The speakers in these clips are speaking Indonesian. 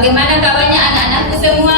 Bagaimana kabarnya anak-anakku semua?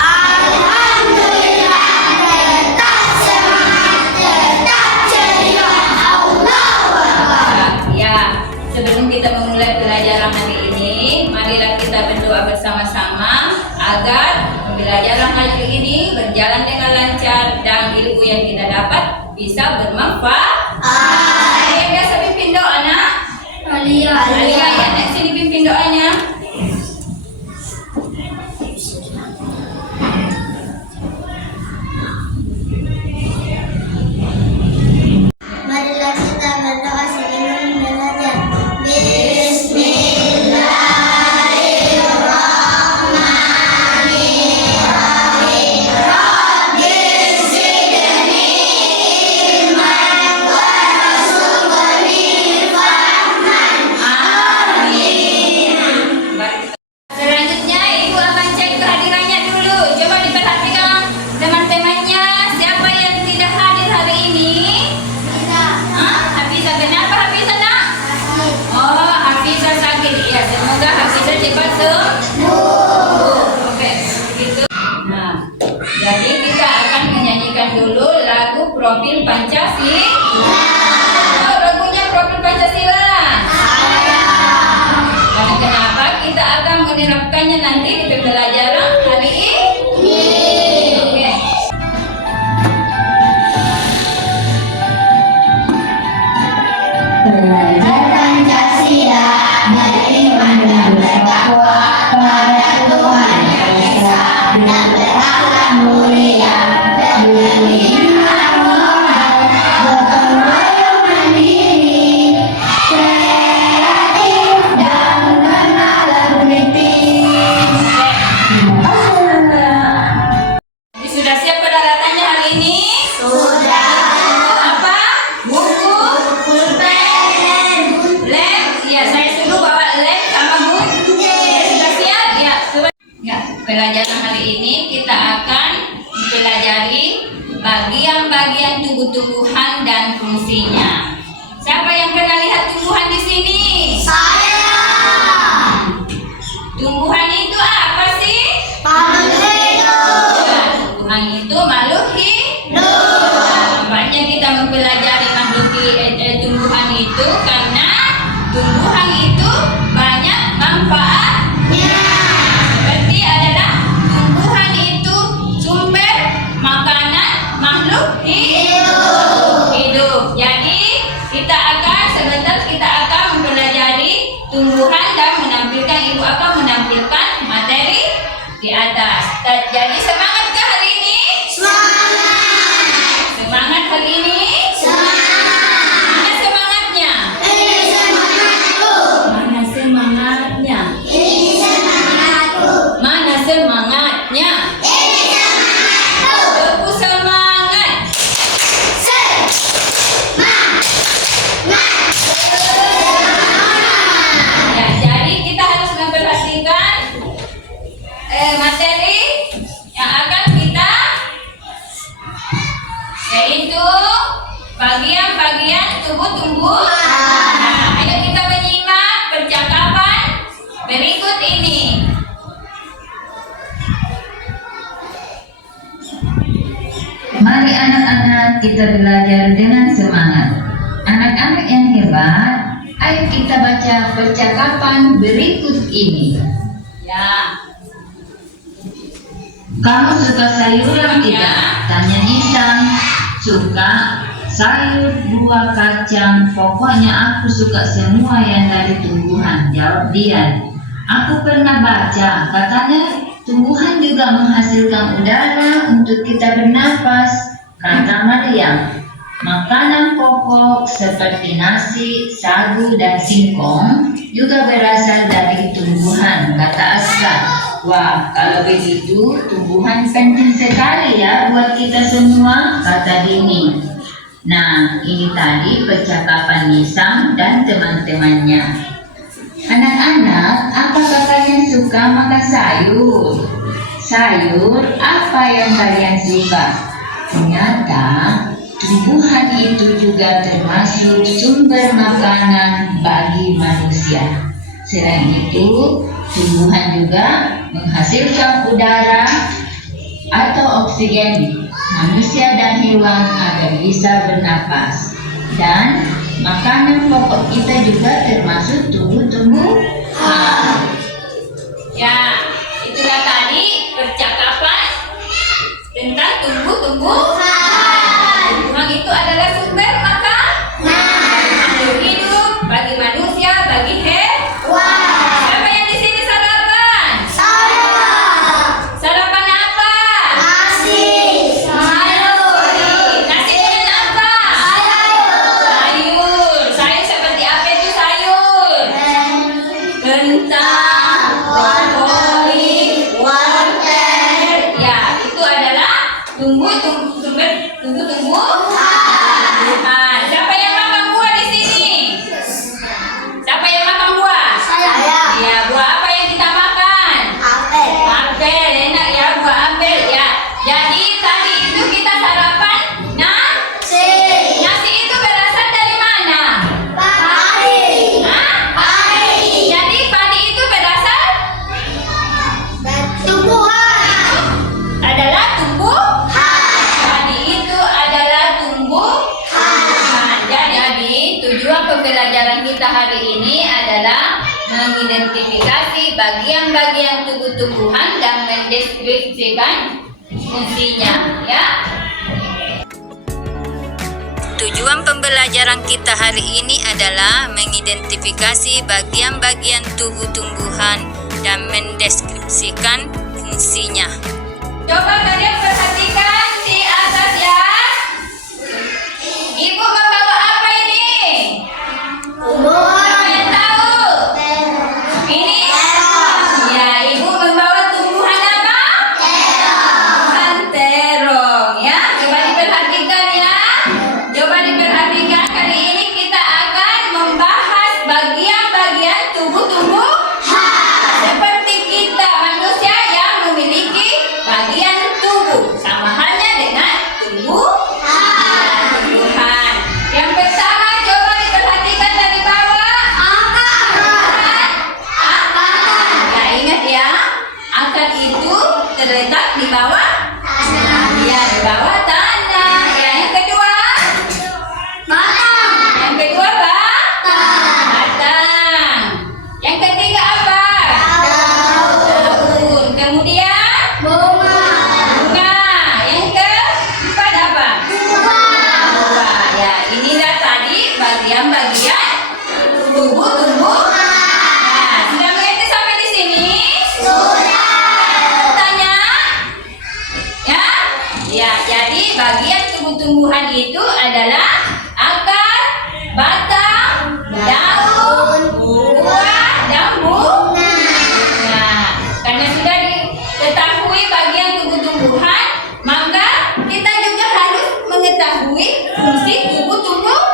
Alhamdulillah, tetap semangat, tetap ceria. Allahu Akbar. Ya, sebelum kita memulai pelajaran hari ini, marilah kita berdoa bersama-sama agar pembelajaran hari ini berjalan dengan lancar dan ilmu yang kita dapat bisa bermanfaat. Yang biasa pimpin doa, nak? Alia. Alia, ya, nak sini pimpin doanya. Marilah kita berdoa sebelum belajar. Bismillahirrahmanirrahim. Rabbi zidni ilman warzuqni fahman. Amin. Selanjutnya ibu akan cek kehadirannya dulu. Coba diperhatikan teman-temannya, siapa yang tidak hadir hari ini? Hafizah, kenapa Hafizah, nak? Oh, Hafizah sakit. Ya, semoga Hafizah cepat sembuh. Oke, begitu. Nah, jadi kita akan menyanyikan dulu lagu Profil Pancasila. Oh, lagunya Profil Pancasila. Karena kenapa kita akan menerapkannya nanti di pembelajaran hari ini? Oke. Belajar Pancasila, beriman dan bertakwa pada Tuhan Yang Esa dan berakhlak mulia, berlindung hormat, gotong royong mandiri, kreatif dan bernalar kritis. Sudah siap peralatannya hari ini? Sudah. Apa? Buku? Pulpen. Lem? Ya, saya suruh bawa lem sama buku. Sudah siap? Ya, coba. Ya, pelajaran hari ini kita akan mempelajari bagian-bagian tumbuh-tumbuhan dan fungsinya. Siapa yang pernah lihat tumbuhan di sini? Saya. Tumbuhan itu apa sih? Pamelo. Ya, tumbuhan itu makhluk hidup. Nampaknya kita mempelajari makhluk tumbuhan itu karena tumbuhan itu banyak manfaatnya. Seperti adalah tumbuhan itu sumber makanan makhluk hidup. Jadi sebentar kita akan mempelajari tumbuhan dan menampilkan, ibu akan menampilkan materi di atas. Jadi semangatkah hari ini? Semangat. Semangat hari ini? Semangat. Mana semangatnya? Ini semangatku. Mana semangatnya? Ini semangatku. Mana semangatnya? Ini semangatku. Tepu semangat. Ya, jadi kita harus memperhatikan materi yang akan kita, yaitu bagian-bagian tubuh tumbuhan. Nah, ayo kita menyimak percakapan berikut ini. Mari anak-anak kita belajar dengan semangat. Anak-anak yang hebat, ayo kita baca percakapan berikut ini. Ya, Kamu suka sayuran tidak? Tanya Nisan. Suka sayur, buah, kacang. Pokoknya aku suka semua yang dari tumbuhan, jawab Dian. Aku pernah baca, katanya tumbuhan juga menghasilkan udara untuk kita bernapas, kata Maryam. Makanan pokok seperti nasi, sagu, dan singkong juga berasal dari tumbuhan, kata Askar. Wah, kalau begitu tumbuhan penting sekali ya buat kita semua, kata Dini. Nah, ini tadi percakapan Nisam dan teman-temannya. Anak-anak, apakah kalian suka makan sayur? Sayur apa yang kalian suka? Ternyata tumbuhan itu juga termasuk sumber makanan bagi manusia. Selain itu, tumbuhan juga menghasilkan udara atau oksigen manusia dan hewan agar bisa bernapas. Dan makanan pokok kita juga termasuk tumbuh-tumbuhan. Ya, itulah tadi percakapan tentang tumbuh-tumbuhan. Tumbuhan itu adalah sumber makhluk hidup bagi manusia, bagi hewan. Siapa yang di sini sarapan? Sarapan apa? Nasi dengan apa? Sayur seperti apa itu sayur? Kentang, brokoli, wortel. Ya, itu adalah tumbuh-tumbuhan. Siapa yang makan buah di sini? Siapa yang makan buah? Ya, buah apa yang kita makan? Apel, enak ya buah apel ya. Jadi tadi itu kita sarapan nasi itu berasal dari mana? Jadi padi itu berasal adalah padi itu adalah tumbuhan. Jadi tujuan pembelajaran kita hari ini adalah mengidentifikasi bagian-bagian tumbuh-tumbuhan dan mendeskripsikan fungsinya, ya. Tujuan pembelajaran kita hari ini adalah mengidentifikasi bagian-bagian tubuh tumbuhan dan mendeskripsikan fungsinya. Coba kalian perhatikan di atas ya. Ibu membawa apa ini? Siapa yang tahu? Ini? Ya, ibu membawa tumbuhan apa? Tumbuhan terong ya. Coba diperhatikan ya. Coba diperhatikan, kali ini kita akan membahas bagian-bagian tubuh seperti kita manusia yang memiliki bagian tubuh, sama halnya dengan tumbuhan. Yang pertama coba diperhatikan dari bawah. Akar. Ya, ingat ya, akar itu terletak di bawah. Ya, di bawah tanah. Ya, yang kedua. Yang kedua batang. Yang ketiga apa? Daun. Kemudian bunga. Yang keempat apa? Buah. Ya, inilah tadi bagian-bagian tumbuh-tumbuhan. Nah, sudah mengerti sampai di sini? Tanya? Ya? Ya, jadi bagian tumbuh-tumbuhan itu adalah akar, batang, daun, buah, dan bunga. Nah, karena sudah diketahui bagian tumbuh-tumbuhan, maka kita juga harus mengetahui fungsi tumbuh-tumbuhan.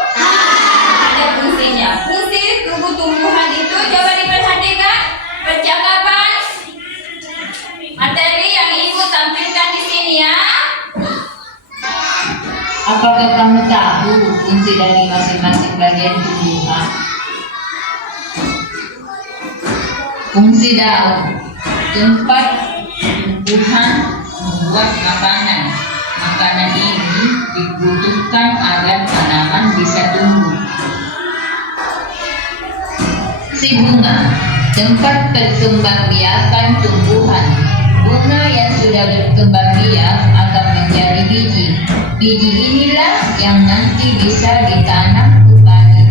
Ada fungsinya. Fungsi tumbuh-tumbuhan itu coba diperhatikan percakapan materi yang ibu tampilkan di sini ya. Apakah kamu tahu fungsi dari masing-masing bagian tumbuhan? Fungsi daun, tempat tumbuhan membuat makanan. Makanan ini dibutuhkan agar tanaman bisa tumbuh. Si bunga, tempat perkembangbiakan tumbuhan. Bunga yang sudah berkembang biak akan menjadi biji. Biji inilah yang nanti bisa ditanam ke padi.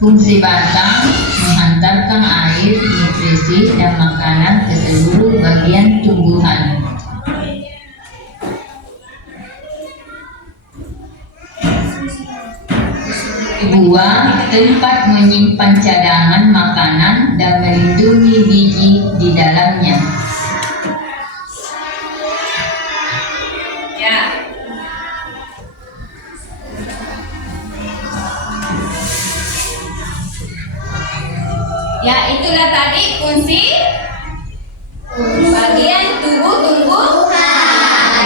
Fungsi batang menghantarkan air, nutrisi, dan makanan ke seluruh bagian tumbuhan. Buah, tempat menyimpan cadangan makanan dan melindungi biji di dalamnya. Ya. Ya, itulah tadi fungsi bagian tumbuh-tumbuhan.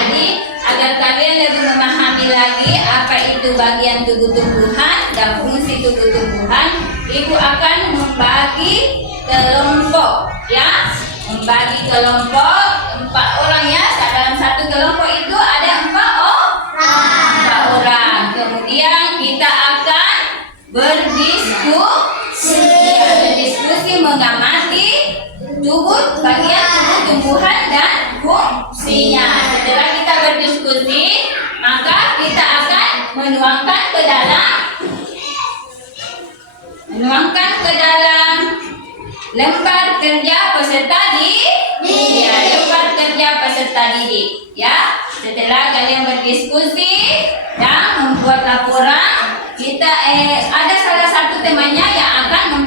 Jadi agar kalian lebih memahami lagi apa itu bagian tubuh-tumbuhan dan pada fungsi tumbuh-tumbuhan, ibu akan membagi kelompok, ya, membagi kelompok 4 orang ya. Dalam satu kelompok itu ada 4 orang. Kemudian kita akan berdiskusi mengamati bagian tubuh tumbuhan dan fungsinya. Setelah kita berdiskusi, maka kita akan menuangkan ke dalam lembar kerja peserta didik. Ya, setelah kalian berdiskusi dan membuat laporan, kita ada salah satu temannya yang akan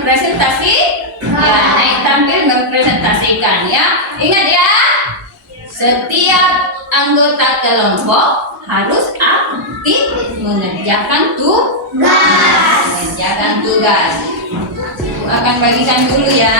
naik tampil mempresentasikan ya. Ingat ya, setiap anggota kelompok harus aktif mengerjakan tugas. Aku akan bagikan dulu ya.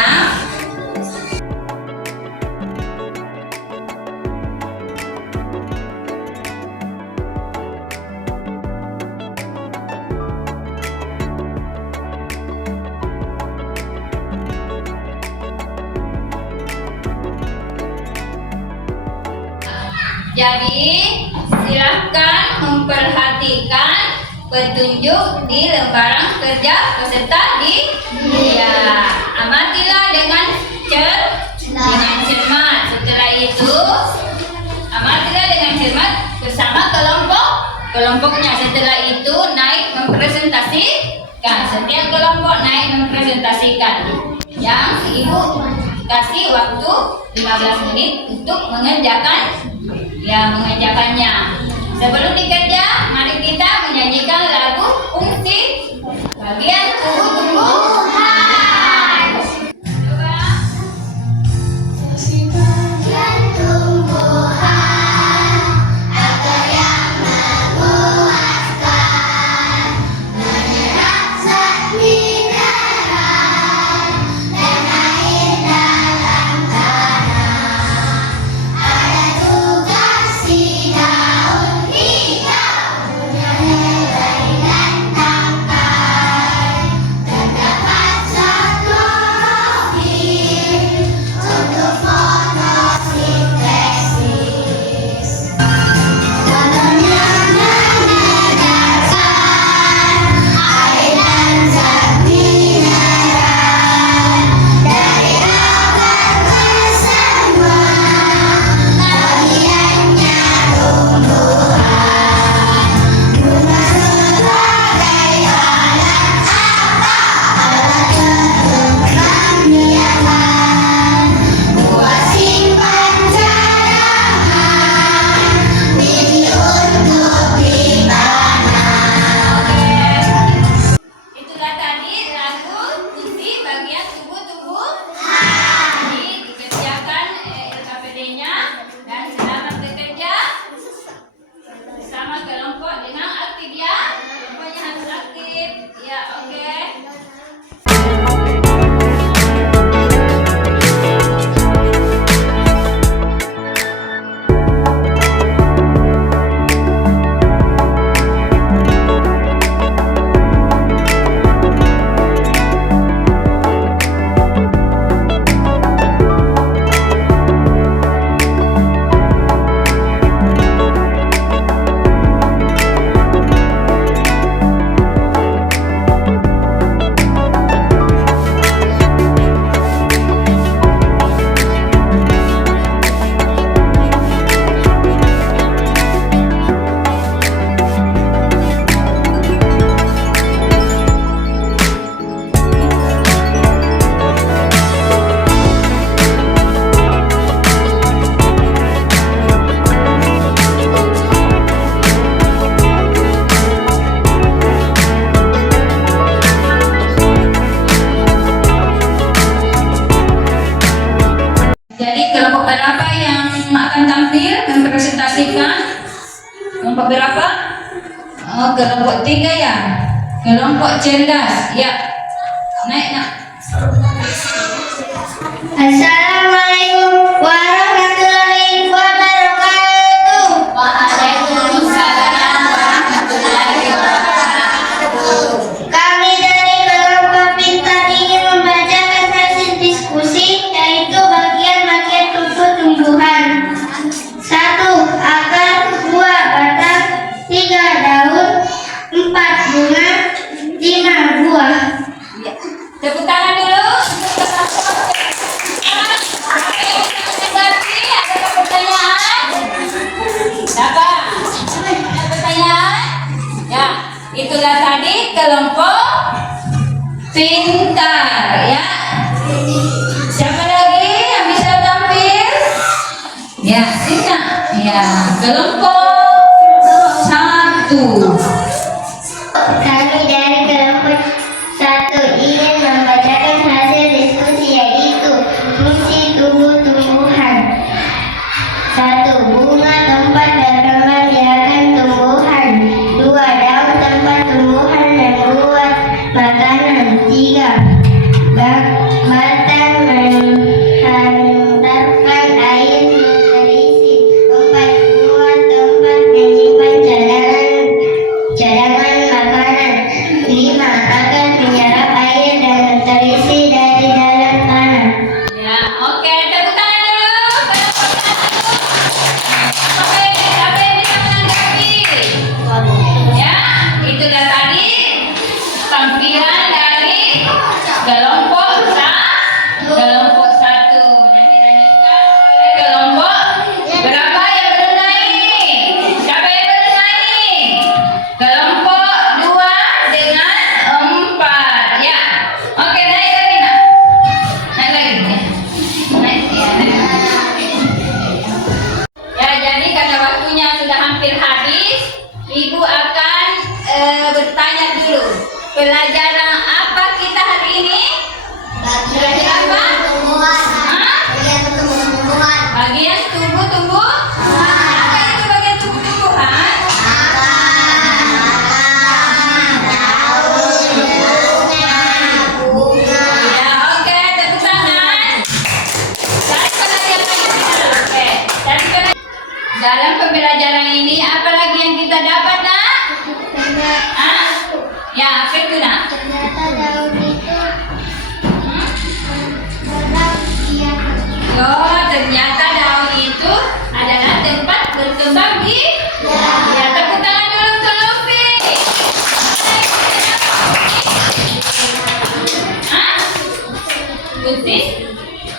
Jadi, silahkan memperhatikan petunjuk di lembaran kerja peserta didik. Ya, amatilah dengan cermat. Setelah itu, amatilah dengan cermat bersama kelompoknya. Setelah itu, naik mempresentasikan. Setiap kelompok naik mempresentasikan. Yang ibu kasih waktu 15 menit untuk mengerjakannya. Sebelum dikerja, mari kita menyanyikan lagu fungsi bagian tubuh tumbuhan. Coba. Fungsi bagian tumbuhan agar yang memuaskan, menyerap zat mineral dan air dalam tanah. Ada tugas di daun hijau, punya helai dan tangkai. Terdapat zat klorofil untuk fotosintesis. Dalamnya menedarkan air dan zat mineral dari akar ke semua bagiannya tumbuhan. Guna sebagai alat pengembangan, buat simpan cadangan, biji untuk ditanam. Itulah tadi lagu fungsi bagian tubuh-tumbuhan. Jadi dikerjakan LKPD-nya dan selamat bekerja bersama kelompok dengan aktif ya. Kelompoknya harus aktif. Ya, oke. Jadi kelompok berapa yang akan tampil mempresentasikan? Kelompok berapa? Oh, kelompok 3 ya. Kelompok cerdas. Ya. Naik nak. Assalamualaikum warahmatullahi wabarakatuh. Waalaikumsalam warahmatullahi wabarakatuh. dengan 5 buah. Ya. Tepuk tangan dulu. Tapi ada pertanyaan? Apa? Ada pertanyaan? Ya, itulah tadi kelompok pintar ya. Siapa lagi yang bisa tampil? Ya, Sina. Ya, kelompok 1. Kami dari kelompok 1 ingin membacakan hasil diskusi yaitu fungsi tumbuh-tumbuhan. 1. Bunga tempat berkembang biakan tumbuhan. 2. Daun tempat tumbuhan membuat makanan. 3. Batang menghantarkan air nutrisi. 4. Buah tempat menyimpan cadangan makanan. 5. Akan menyerap air dan nutrisi dari dalam tanah. Ya, oke, tepuk tangan dulu. Oke, siapa yang bisa menanggapi? Ya, itulah tadi tampilan dari kelompok kelompok 1. Nanti dilanjutkan oleh kelompok berapa yang belum naik? Siapa yang belum naik? Kelompok 2 dengan 4. Ya, oke, naik lagi nak. Naik lagi. Naik, ya, naik. Ya, jadi karena waktunya sudah hampir habis, Ibu akan bertanya dulu. Pelajaran apa kita hari ini? Belajar apa? Hah? Bagian tumbuh-tumbuh? Apa itu bagian tumbuh-tumbuhan? Ya, oke, tepuk tangan. Dari pelajaran ini, oke. Dalam pembelajaran ini apa lagi yang kita dapat, nak? Hah? Ya, apa itu, nak? Ternyata daun itu Hmm? bergerak biak. Oh, ternyata daun itu adalah tempat berkembang biak. Ya, tepuk tangan dulu untuk Luffy. Hah? Fungsi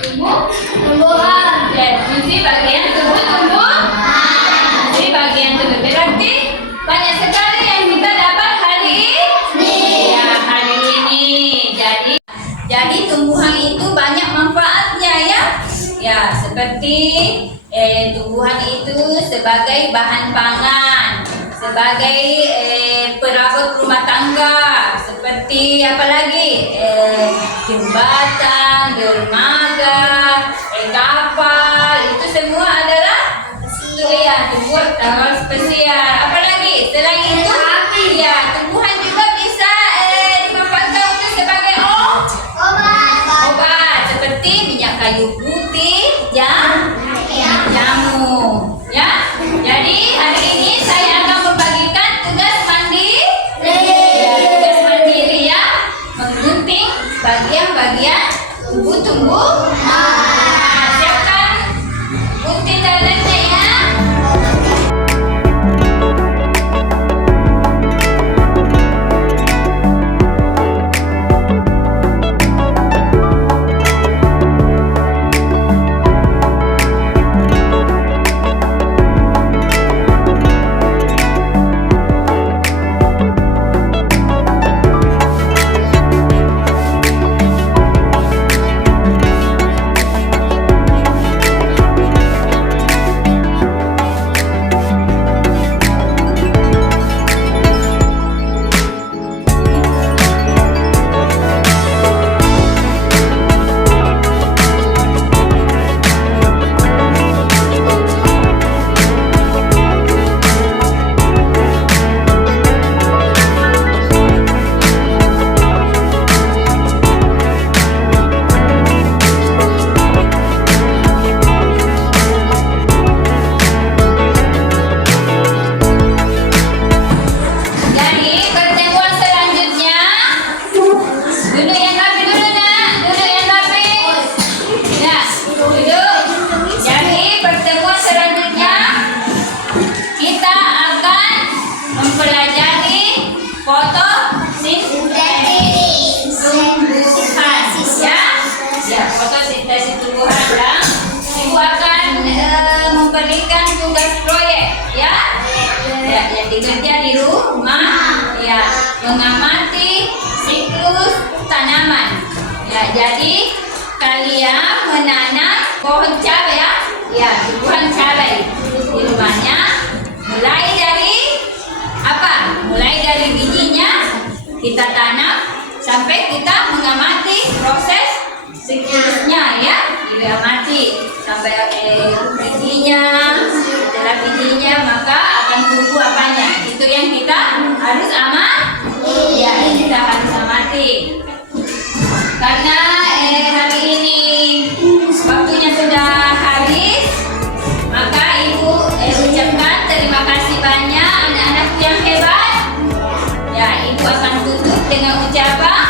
tumbuhan. Ya, fungsi bagian tumbuh-tumbuh. Fungsi bagian tumbuh. Berarti banyak sekali yang kita dapat hari ini. Ya, hari ini. Jadi tumbuhan itu banyak manfaatnya ya. Ya, seperti tumbuhan itu sebagai bahan pangan, sebagai perabot rumah tangga, seperti apa lagi? Jembatan, dermaga, kapal, itu semua adalah tumbuhan spesial. Apalagi selain itu, ya tumbuhan juga bisa dimanfaatkan untuk sebagai obat seperti minyak kayu putih, jamu. Ya, jadi hari ini saya akan membagikan tugas mandiri. Ya, tugas mandiri ya, menggunting bagian-bagian tumbuh-tumbuh. Siapkan gunting dadanya ya. tumbuhan ya fotosintesis tumbuhan dan ibu akan memberikan tugas proyek ya yang dikerja di rumah ya mengamati siklus tanaman ya. Jadi kalian menanam pohon cabai ya tumbuhan cabai di rumahnya mulai dari apa? Mulai dari bijinya kita tanam sampai kita mengamati proses siklusnya ya, diamati sampai bijinya. Setelah bijinya maka akan tumbuh apanya. Itu yang kita harus ya kita harus amati. Karena hari ini waktunya sudah habis, maka ibu ucapkan terima kasih banyak anak-anak yang hebat. Ya, ibu akan tutup dengan ucapan